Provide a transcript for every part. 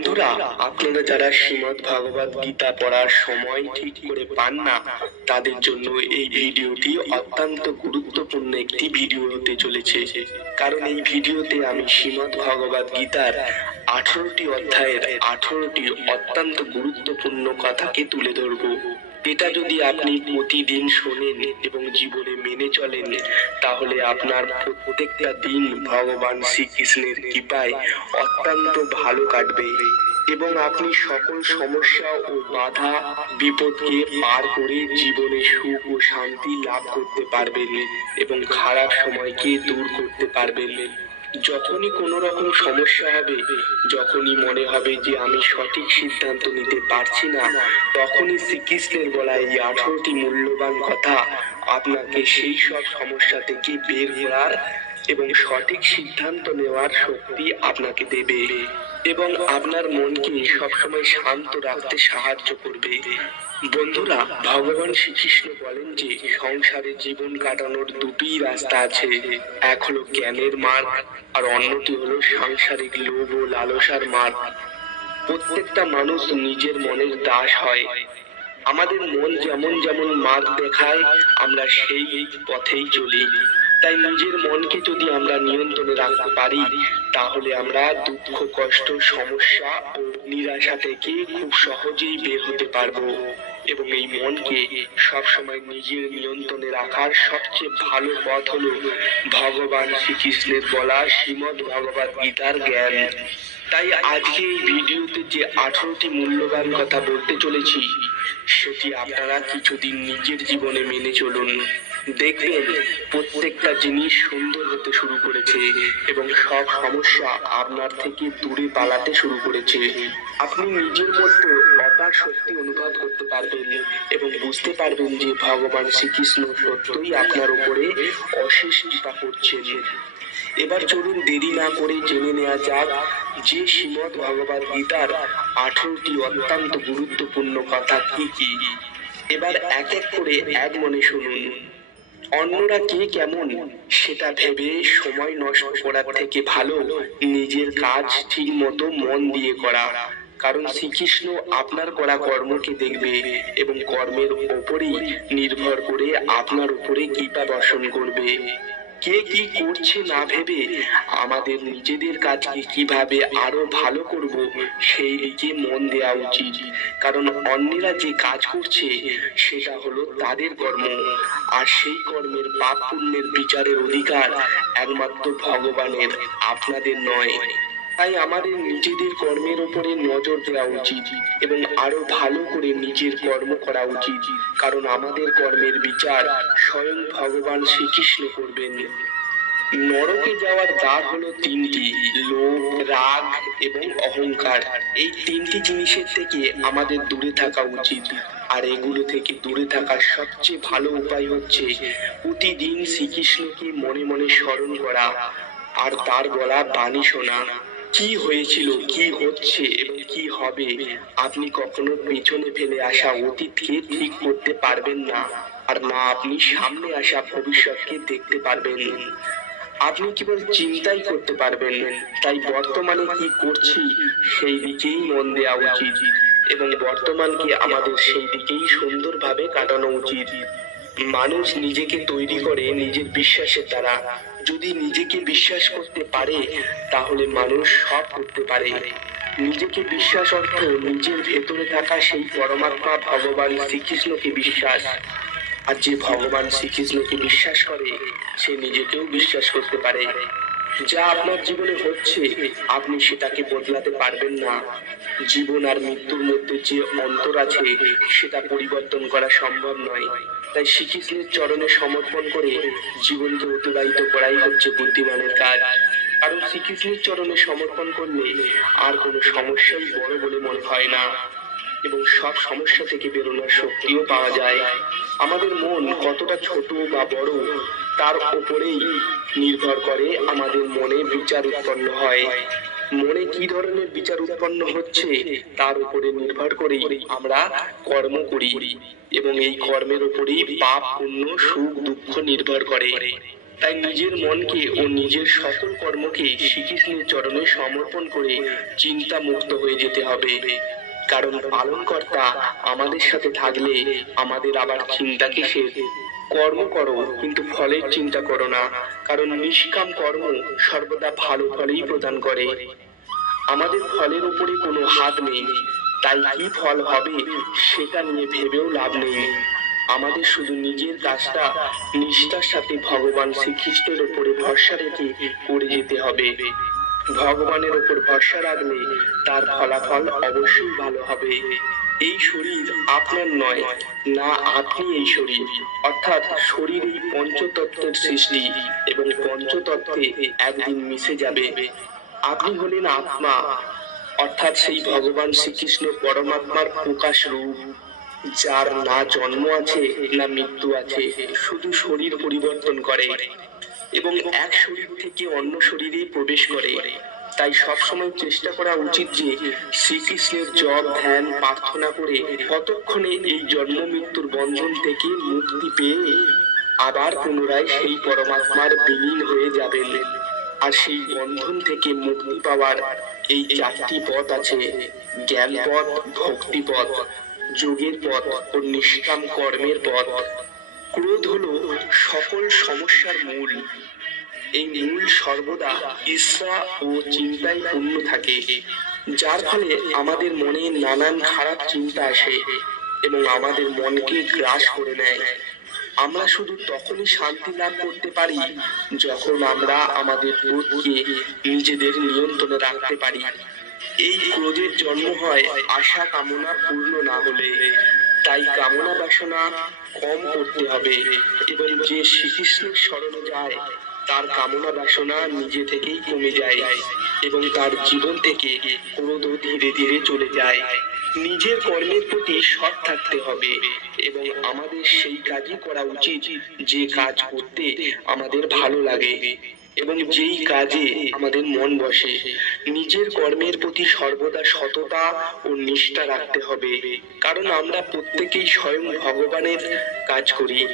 বন্ধুরা, আপনারা যারা শ্রীমদ ভাগবত গীতা পড়ার সময় ঠিক করে পান না, তাদের জন্য এই ভিডিওটি অত্যন্ত গুরুত্বপূর্ণ একটি ভিডিও হতে চলেছে। কারণ এই ভিডিওতে আমি শ্রীমদ ভগবত গীতার আঠারোটি অধ্যায়ের আঠারোটি অত্যন্ত গুরুত্বপূর্ণ কথাকে তুলে ধরবো। এটা যদি আপনি প্রতিদিন শোনেন এবং জীবনে মেনে চলেন, তাহলে আপনার প্রত্যেকটা দিন ভগবান শ্রীকৃষ্ণের কৃপায় অত্যন্ত ভালো কাটবে এবং আপনি সকল সমস্যা ও বাধা, বিপদকে পার করে জীবনে সুখ ও শান্তি লাভ করতে পারবেন এবং খারাপ সময়কে দূর করতে পারবেন। যখনই কোনো রকম সমস্যা হবে, যখনই মনে হবে যে আমি সঠিক সিদ্ধান্ত নিতে পারছি না, তখনই শ্রীকৃষ্ণের বলা এই আঠারোটি মূল্যবান কথা আপনাকে সেই সব সমস্যা থেকে বের করার এবং সঠিক সিদ্ধান্ত নেওয়ার শক্তি আপনাকে দেবে। এবং আপনার মনকে সবসময় শান্ত রাখতে সাহায্য করবে। বন্ধুরা, ভগবান শ্রীকৃষ্ণ বলেন যে, সংসারে জীবন কাটানোর দুটি রাস্তা আছে। এক হলো জ্ঞানের মার্গ, আর অন্যটি হলো সাংসারিক লোভ ও লালসার মার্গ। প্রত্যেকটা মানুষ নিজের মনের দাস হয়। আমাদের মন যেমন যেমন মার্গ দেখায়, আমরা সেই পথেই চলি। তাই নিজের মনকে যদি আমরা নিয়ন্ত্রণে রাখতে পারি, তাহলে আমরা দুঃখ, কষ্ট, সমস্যা ও নিরাশা থেকে খুব সহজেই বের হতে পারব। এবং এই মনকে সবসময় নিজের নিয়ন্ত্রণে রাখার সবচেয়ে ভালো পথ হলো ভগবান শ্রীকৃষ্ণের বলা শ্রীমদ ভগবত গীতার জ্ঞান। তাই আজকে এই ভিডিওতে যে আঠারোটি মূল্যবান কথা বলতে চলেছি, সেটি আপনারা কিছুদিন নিজের জীবনে মেনে চলুন। দেখবেন প্রত্যেকটা জিনিস সুন্দর হতে শুরু করেছে এবং সব সমস্যা আপনার থেকে দূরে পালাতে শুরু করেছে। আপনি নিজের মধ্যে অপার শক্তি অনুভব করতে পারবেন এবং বুঝতে পারবেন যে ভগবান শ্রীকৃষ্ণ সত্যই আপনার উপরে অশেষ কৃপা করছেন। এবার চলুন দেরি না করে জেনে নেওয়া যাক যে শ্রীমদ ভগবত গীতার আঠারোটি অত্যন্ত গুরুত্বপূর্ণ কথা কি কি। এবার এক এক করে এক মনে শুনুন। অন্যরা কে কেমন সেটা ভেবে সময় নষ্ট করার থেকে ভালো, নিজের কাজ ঠিক মতো মন দিয়ে করা। কারণ শ্রীকৃষ্ণ আপনার করা কর্মকে দেখবে এবং কর্মের ওপরেই নির্ভর করে আপনার উপরে কৃপা বর্ষণ করবে। কে কি করছে না ভেবে আমাদের নিজেদের কাজকে কীভাবে আরও ভালো করব সেই দিকে মন দেওয়া উচিত। কারণ অন্যেরা যে কাজ করছে সেটা হলো তাদের কর্ম। আর সেই কর্মের পাপ পুণ্যের বিচারের অধিকার একমাত্র ভগবানের আপনাদের নয়। তাই আমাদের নিজেদের কর্মের উপরে নজর দেওয়া উচিত এবং আরও ভালো করে নিজের কর্ম করা উচিত। কারণ আমাদের কর্মের বিচার স্বয়ং ভগবান শ্রীকৃষ্ণ করবেন। নরকে যাওয়ার দ্বার হলো তিনটি, লোভ, রাগ এবং অহংকার। এই তিনটি জিনিসের থেকে আমাদের দূরে থাকা উচিত। আর এগুলো থেকে দূরে থাকার সবচেয়ে ভালো উপায় হচ্ছে প্রতিদিন শ্রীকৃষ্ণকে মনে মনে স্মরণ করা আর তার গলা বাণী শোনা। কি হয়েছিল, কি হচ্ছে এবং কি হবে, আপনি কখনো পেছনে ফেলে আসা অতীতকে ঠিক করতে পারবেন না আর না আপনি সামনে আসা ভবিষ্যৎকে দেখতে পারবেন। আপনি কেবল চিন্তাই করতে পারবেন, তাই বর্তমানে কি করছি সেই দিকেই মন দেওয়া উচিত এবং বর্তমানকে আমাদের সেই দিকেই সুন্দরভাবে কাটানো উচিত। মানুষ নিজেকে তৈরি করে নিজের বিশ্বাসের দ্বারা। যদি নিজেকে বিশ্বাস করতে পারে, তাহলে মানুষ সব করতে পারে। নিজেকে বিশ্বাস অর্থ নিজের ভেতরে থাকা সেই পরমাত্মা ভগবান শ্রীকৃষ্ণকে বিশ্বাস। আর যে ভগবান শ্রীকৃষ্ণকে বিশ্বাস করে, সে নিজেকেও বিশ্বাস করতে পারে। যা আপনার জীবনে হচ্ছে, আপনি সেটাকে বদলাতে পারবেন না। জীবন আর মৃত্যুর মধ্যে যে অন্তর আছে, সেটা পরিবর্তন করা সম্ভব নয়। তাই শ্রীকৃষ্ণের চরণে সমর্পণ করে জীবনকে অতিবাহিত করাই হচ্ছে বুদ্ধিমানের কাজ। কারণ শ্রীকৃষ্ণের চরণে সমর্পণ করলে আর কোনো সমস্যাই বড় বলে মনে হয় না। এবং সব সমস্যা থেকে বেরোনোর শক্তিও পাওয়া যায়। আমাদের মন কতটা ছোট বা বড়, তার উপরেই নির্ভর করে আমাদের মনে বিচার উৎপন্ন হয়। মনে কি ধরনের বিচার উৎপন্ন হচ্ছে, তার উপরে নির্ভর করে আমরা কর্ম করি এবং এই কর্মের উপরেই পাপ, পুণ্য, সুখ, দুঃখ নির্ভর করে। তাই নিজের মনকে ও নিজের সকল কর্মকে শ্রীকৃষ্ণের চরণে সমর্পণ করে চিন্তা মুক্ত হয়ে যেতে হবে। কারণ পালনকর্তা আমাদের সাথে থাকলে আমাদের আবার চিন্তা কিসের কর্ম করো, কিন্তু ফলের চিন্তা করো না, কারণ নিষ্কাম কর্ম সর্বদা ভালো ফলেই প্রদান করে। আমাদের ফলের উপরে কোনো হাত নেই, তাই কি ফল হবে সেটা নিয়ে ভেবেও লাভ নেই। আমাদের শুধু নিজের কাজটা, নিষ্ঠার সাথে ভগবান শ্রীকৃষ্ণের উপরে ভরসা রেখে করে যেতে হবে। ভগবানের উপর ভরসা রাখলে তার ফলাফল অবশ্যই ভালো হবে। এই শরীর আপনার নয়, না আপনি এই শরীর। অর্থাৎ শরীর এই পঞ্চতত্ত্বের সৃষ্টি এবং পঞ্চতত্ত্বে একদিন মিশে যাবে। আপনি হলেন আত্মা, অর্থাৎ সেই ভগবান শ্রীকৃষ্ণ পরমাত্মার প্রকাশ রূপ, যার না জন্ম আছে, না মৃত্যু আছে, শুধু শরীর পরিবর্তন করে। এবং এক শরীর থেকে অন্য শরীরে প্রবেশ করে। তাই সবসময় চেষ্টা করা উচিত যে শ্রীকৃষ্ণের জপ ধ্যান প্রার্থনা করে কতক্ষণে এই জন্ম মৃত্যুর বন্ধন থেকে মুক্তি পেয়ে আবার পুনরায় সেই পরমাত্মার বিলীন হয়ে যাবেন। আর সেই বন্ধন থেকে মুক্তি পাওয়ার এই চারটি পথ আছে জ্ঞান পথ ভক্তি পথ যোগের পথ ও নিষ্কাম কর্মের পথ। ক্রোধ হলো সকল সমস্যার মূল। এই মূল সর্বদা ঈর্ষা ও চিন্তায় পূর্ণ থাকে, যার ফলে আমাদের মনে নানান খারাপ চিন্তা আসে এবং আমাদের মনকে গ্রাস করে নেয়। আমরা শুধু তখনই শান্তি লাভ করতে পারি যখন আমরা আমাদের ক্রোধকে নিজেদের নিয়ন্ত্রণে রাখতে পারি। এই ক্রোধের জন্ম হয় আশা কামনা পূর্ণ না হলে। তাই কামনা বাসনা কম করতে হবে এবং যে শ্রীকৃষ্ণের স্মরণে যায়, তার কামনা বাসনা নিজে থেকেই কমে যায় এবং তার জীবন থেকে ক্রোধ ধীরে ধীরে চলে যায়। নিজের কর্মের প্রতি সৎ থাকতে হবে এবং আমাদের সেই কাজই করা উচিত যে কাজ করতে আমাদের ভালো লাগে। এবং যেই কাজে আমাদের মন বসে, নিজের কর্মের প্রতি সর্বদা সততা ও নিষ্ঠা রাখতে হবে। কারণ আমরা প্রত্যেকেই স্বয়ং ভগবানের কাজ করি।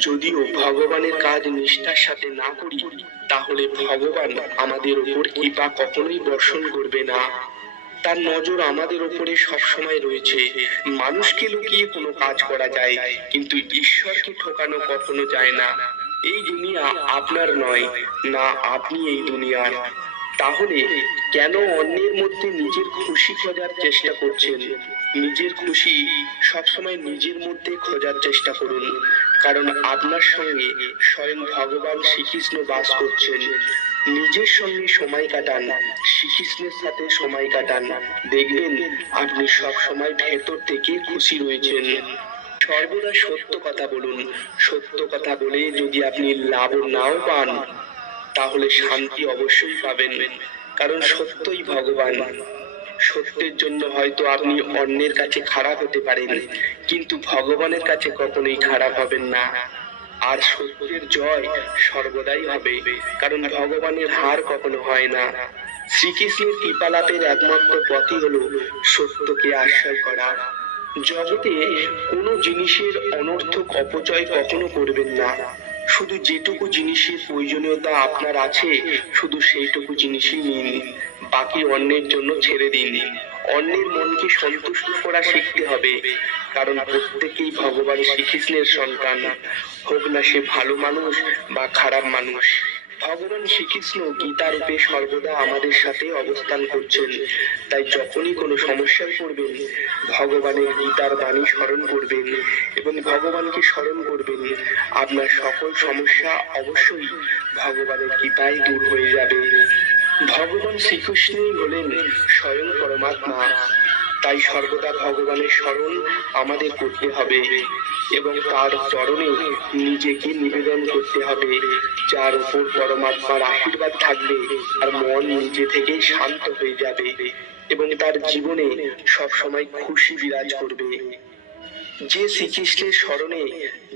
যদিও ভগবানের কাজ নিষ্ঠার সাথে না করি, তাহলে ভগবান আমাদের উপর কৃপা কখনোই বর্ষণ করবে না। তার নজর আমাদের উপরে সবসময় রয়েছে। মানুষকে লুকিয়ে কোনো কাজ করা যায়, কিন্তু ঈশ্বরকে ঠকানো কখনো যায় না। এই দুনিয়া আপনার নয়, না আপনি এই দুনিয়ার। তাহলে কেন অন্যের মধ্যে নিজের খুশি খোঁজার চেষ্টা করছেন? নিজের খুশি সবসময় নিজের মধ্যে খোঁজার চেষ্টা করুন। কারণ আপনার সঙ্গে স্বয়ং ভগবান শ্রীকৃষ্ণ বাস করছেন। নিজের সঙ্গে সময় কাটান, শ্রীকৃষ্ণের সাথে সময় কাটান। দেখবেন আপনি সব সময় ভেতর থেকে খুশি রয়েছেন। সর্বদা সত্য কথা বলুন। সত্য কথা বলে যদি আপনি লাভ নাও পান, তাহলে শান্তি অবশ্যই পাবেন। কারণ সত্যই ভগবান। সত্যের জন্য হয়তো আপনি অন্যের কাছে খারাপ হতে পারেন, কিন্তু ভগবানের কাছে কখনোই খারাপ হবেন না। আর সত্যের জয় সর্বদাই হবে, কারণ ভগবানের হার কখনো হয় না। শ্রীকৃষ্ণের কৃপালাপের একমাত্র পথই হলো সত্যকে আশ্রয় করা। জগতে কোনো জিনিসের অনর্থক অপচয় কখনো করবেন না। শুধু যেটুকু জিনিসের প্রয়োজনীয়তা আপনার আছে, শুধু সেইটুকু জিনিসই নিন। বাকি অন্যের জন্য ছেড়ে দিন। অন্যের মনকে সন্তুষ্ট করা শিখতে হবে, কারণ প্রত্যেকেই ভগবান শ্রীকৃষ্ণের সন্তান। হোক না সে ভালো মানুষ বা খারাপ মানুষ। ভগবান শ্রীকৃষ্ণ গীতা রূপে সর্বদা আমাদের সাথে অবস্থান করছেন। তাই যখনই কোনো সমস্যায় পড়বেন, ভগবানের গীতার বাণী স্মরণ করবেন এবং ভগবানকে স্মরণ করবেন, আপনার সকল সমস্যা অবশ্যই ভগবানের কৃপায় দূর হয়ে যাবে। ভগবান শ্রীকৃষ্ণই হলেন স্বয়ং পরমাত্মা। তাই সর্বদা ভগবানের স্মরণ আমাদের করতে হবে। এবং তার চরণে নিজেকে নিবেদন করতে হবে, যার উপর পরমাত্মার আশীর্বাদ থাকবে আর মন নিজে থেকেই শান্ত হয়ে যাবে এবং তার জীবনে সবসময় খুশি বিরাজ করবে। যে শ্রীকৃষ্ণের স্মরণে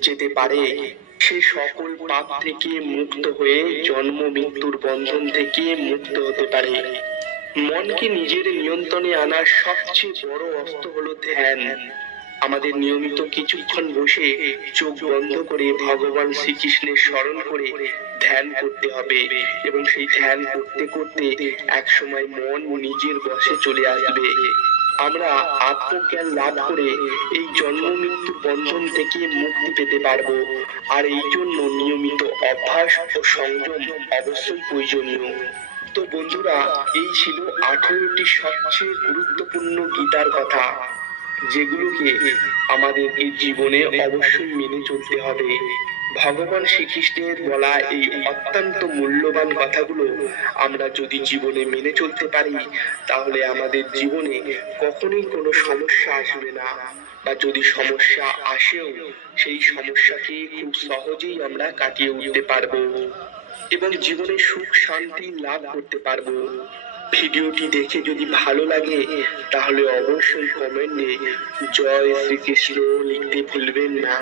যেতে পারে, সে সকল পাপ থেকে মুক্ত হয়ে জন্ম মৃত্যুর বন্ধন থেকে মুক্ত হতে পারে। মনকে নিজের নিয়ন্ত্রণে আনার সবচেয়ে বড় অস্ত্র হলো ধ্যান। আমাদের নিয়মিত কিছুক্ষণ বসে চোখ বন্ধ করে ভগবান শ্রীকৃষ্ণের স্মরণ করে ধ্যান করতে হবে এবং সেই ধ্যান করতে করতে এক সময় মন নিজের বশে চলে আসবে। আমরা আত্মজ্ঞান লাভ করে এই জন্ম মৃত্যুর বন্ধন থেকে মুক্তি পেতে পারব। আর এই জন্য নিয়মিত অভ্যাস ও সংযম অবশ্যই প্রয়োজনীয়। তো বন্ধুরা, এই ছিল আঠেরোটি সবচেয়ে গুরুত্বপূর্ণ গীতার কথা। যেগুলোকে আমাদের এই জীবনে অবশ্যই মেনে চলতে হবে। ভগবান শ্রীকৃষ্ণের বলা এই অত্যন্ত মূল্যবান কথাগুলো আমরা যদি জীবনে মেনে চলতে পারি, তাহলে আমাদের জীবনে কখনোই কোনো সমস্যা আসবে না। বা যদি সমস্যা আসেও, সেই সমস্যাকে খুব সহজেই আমরা কাটিয়ে উঠতে পারব এবং জীবনে সুখ শান্তি লাভ করতে পারব। ভিডিওটি দেখে যদি ভালো লাগে তাহলে অবশ্যই কমেন্টে জয় শ্রীকৃষ্ণ লিখতে ভুলবেন না।